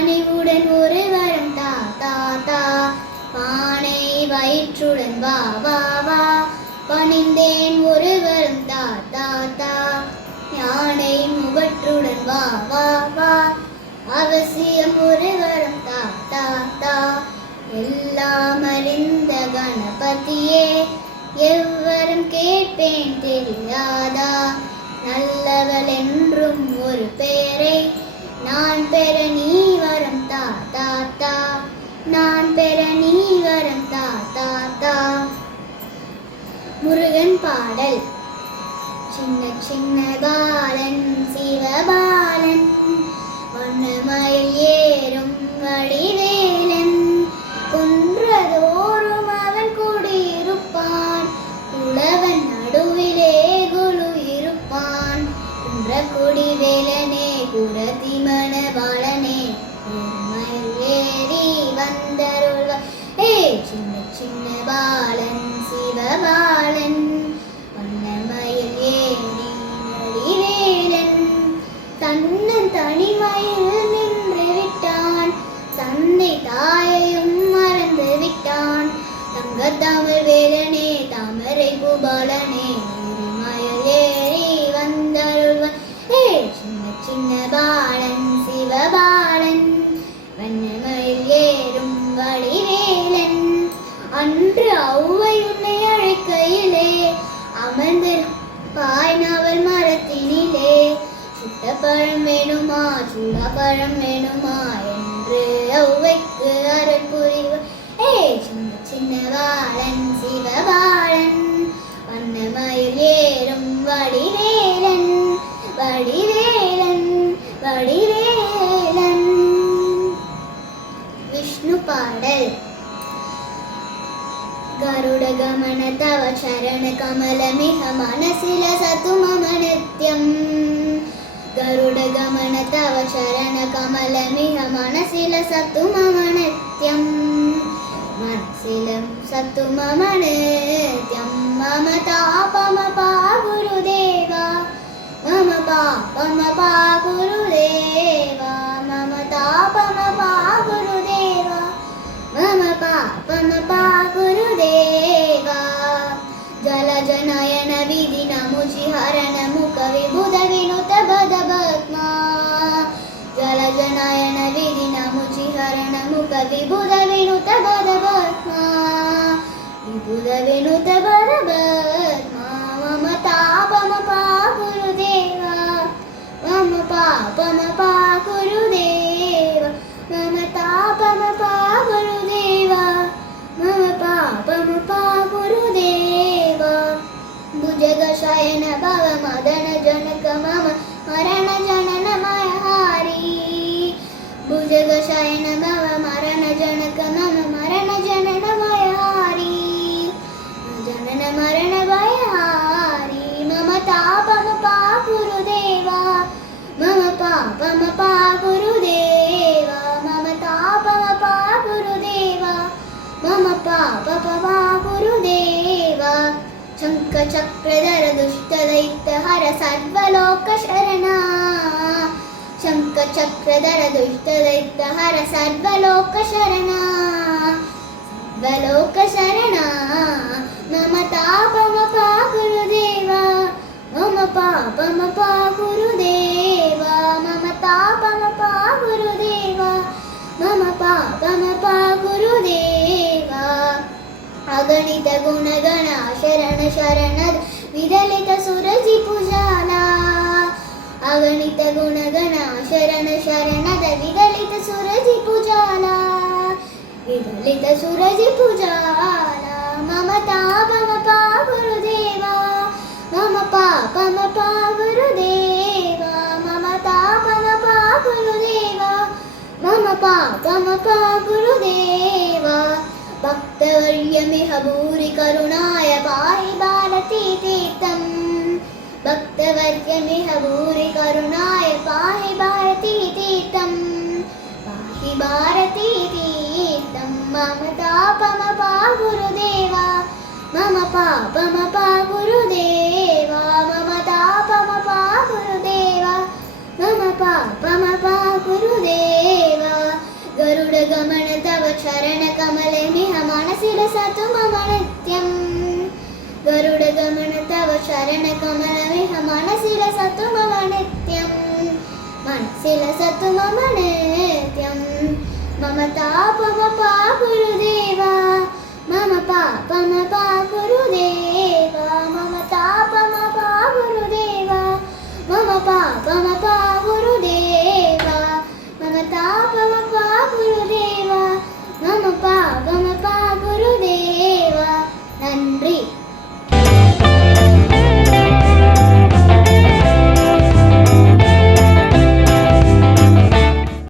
பணிவுடன் ஒரு வரம் தா தா தா. பானை வயிற்றுடன் வா வா வா, பணிந்தேன் ஒரு வரம் தா தா தா. யானை முகற்றுடன் வா வா வா, அவசியம் ஒரு வரம் தா தா தா. எல்லாம் அறிந்த கணபதியே, எவ்வரம் கேட்பேன் தெரியாதா. நல்லவள் என்றும் ஒரு பெயரை நான் பெற நீ வரம் தா தா தா. நான் பெற நீ வரம் தா தா தா. முருகன் பாடல். சின்ன சின்ன பாலன் சிவபாலன், வண்ணமயில் ஏறும் வடிவேலன். குன்றதோறும் அவன் குடியிருப்பான், உழவன் நடுவிலே குரு இருப்பான். குன்றக்குடி வேலனே குரதி மணவாளனே, மயில் ஏறி வந்தருள்வாய். ஏ சின்ன சின்ன பாலன் சிவபாலன், வண்ணமயில் ஏறி வடிவேலன். தன்னன் தனிமயில் நின்று விட்டான், தந்தை தாயையும் மறந்து விட்டான். தங்க தமிழ் வேலனே தாமரை பூபாலனே, மயில் ஏறி வந்தருள்வாய். ஏ சின்ன சின்ன பாலன் சிவபாலன், வண்ணமயில் ஏறும் வடிவேலன். அன்று ஔவை உன்னை அழைக்கையிலே அமர்ந்திருப்பாய் நாவல் மரத்தினிலே. சுட்ட பழம் வேணுமா சூடாப்பழம் வேணுமா என்று ஔவைக்கு அருள் புரிவாய். ஏ சின்ன சின்ன பாலன் சிவபாலன், வண்ணமயில் ஏறும் வடிவேலன் வடிவேலன் வடிவேலன். விஷ்ணு பாடல். गरुड गमन तव चरण कमल मिह मनसिल सतु मम नित्यं. गरुड गमन तव चरण कमल मिह मनसिल सतु मम नित्यं. मनसिल सतु मम नित्यं. मम तापम पा गुरुदेवा, मम पापम पा गुरुदेवा. मम तापम पा गुरुदेवा, मम पापम पा गुरुदेवा. जलजनयन विधिन मुचिहरण मुख विबुध विनुत बद पद्मा. जलजनयन विधिन मुचिहरण मुख विबुध विनुत बद पद्मा. विबुध विनुत बद पद्मा. मम तापम पा गुरुदेवा, मम पापम पा गुरुदेवा. मम तापम पा गुरुदेवा, मम पापम पा गुरुदेवा. भुजगशयन भव मदन जनक मम मरण जनन मयहारी. भुजगशयन भव मरण जनक मम मरण जनन मयहारी. जनन मरण भयहारी. मम तापम पा गुरुदेवा, मम पापम पा गुरुदेवा. मम तापम पा गुरुदेवा, मम पापम पा गुरुदेवा. शंख चक्रधर दुष्ट दैत्य हर सर्वलोक शरणा. शंख चक्रधर दुष्ट दैत्य हर सर्वलोक शरणा. सर्वलोक शरणा. मम तापम पा गुरुदेवा, मम पापम पा गुरुदेवा. मम तापम पा गुरुदेवा, मम पापम पा गुरुदेवा. अगणित गुणगण शरण शरणद विदलित सुरजि पुजाला. अगणित गुणगण शरण शरणद विदलित सुरजि पुजाला. विदलित सुरजि पुजाला. मम तापम पा गुरुदेवा, मम पापम पा गुरुदेवा. मम तापम पा गुरुदेवा, मम पापम पा गुरुदेवा. भक्तवर्यमिह भूरि करुणाय पाहि भारती तीर्थं. भक्तवर्यमिह भूरि करुणाय पाहि भारती तीर्थं. पाहि भारती तीर्थं. मम तापम पा गुरुदेवा, मम पापम पा गुरुदेवा. मम तापम पा गुरुदेवा, मम पापम पा गुरुदेवा. चरणकमले मिह मनसिरसतु मम नित्यम् गरुडगमन तव चरणकमलमिह मनसिरसतु मम नित्यम् मनसिरसतु मम नित्यम् मम तापमपा गुरुदेवा मम पापमपा गुरुदेवा मम तापमपा गुरुदेवा मम पापमपा गुरुदेवा मम तापमपा गुरुदेवा मम पापमपा गुरुदेवा नन्री